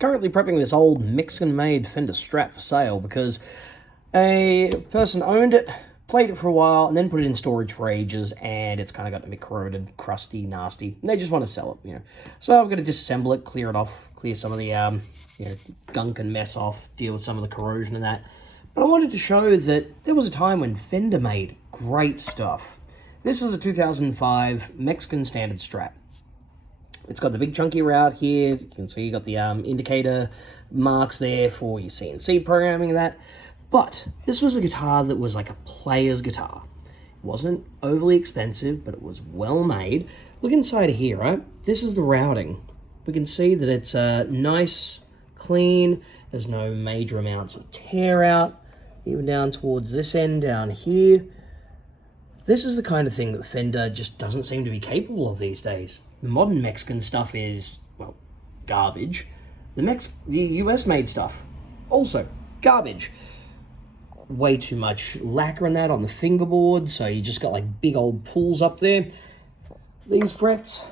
currently prepping this old Mexican-made Fender Strat for sale because a person owned it, played it for a while, and then put it in storage for ages, and it's kind of gotten a bit corroded, crusty, nasty, and they just want to sell it, So I'm going to disassemble it, clear it off, clear some of the gunk and mess off, deal with some of the corrosion and that. But I wanted to show that there was a time when Fender made great stuff. This is a 2005 Mexican Standard Strat. It's got the big chunky route here. You can see you got the indicator marks there for your CNC programming and that. But this was a guitar that was like a player's guitar. It wasn't overly expensive, but it was well made. Look inside here, right? This is the routing. We can see that it's nice, clean. There's no major amounts of tear out. Even down towards this end down here. This is the kind of thing that Fender just doesn't seem to be capable of these days. The modern Mexican stuff is, well, garbage. The US-made stuff, also garbage. Way too much lacquer in that on the fingerboard, so you just got like big old pools up there. These frets,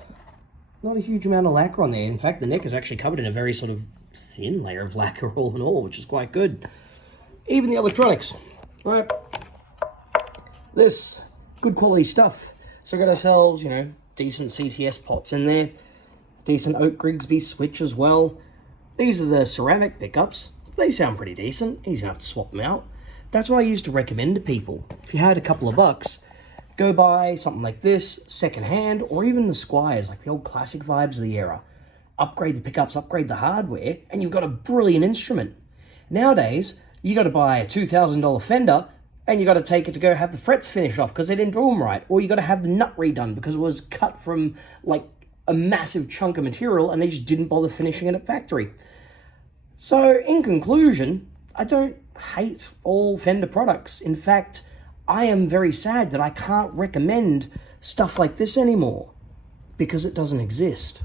not a huge amount of lacquer on there. In fact, the neck is actually covered in a very sort of thin layer of lacquer all in all, which is quite good. Even the electronics, right? This, good quality stuff. So we got ourselves, decent CTS pots in there. Decent Oak Grigsby switch as well. These are the ceramic pickups. They sound pretty decent. Easy enough to swap them out. That's what I used to recommend to people. If you had a couple of bucks, go buy something like this, secondhand, or even the Squires, like the old classic vibes of the era. Upgrade the pickups, upgrade the hardware, and you've got a brilliant instrument. Nowadays, you got to buy a $2,000 Fender, and you got to take it to go have the frets finished off because they didn't draw them right. Or you got to have the nut redone because it was cut from like a massive chunk of material and they just didn't bother finishing it at factory. So in conclusion, I don't hate all Fender products. In fact, I am very sad that I can't recommend stuff like this anymore because it doesn't exist.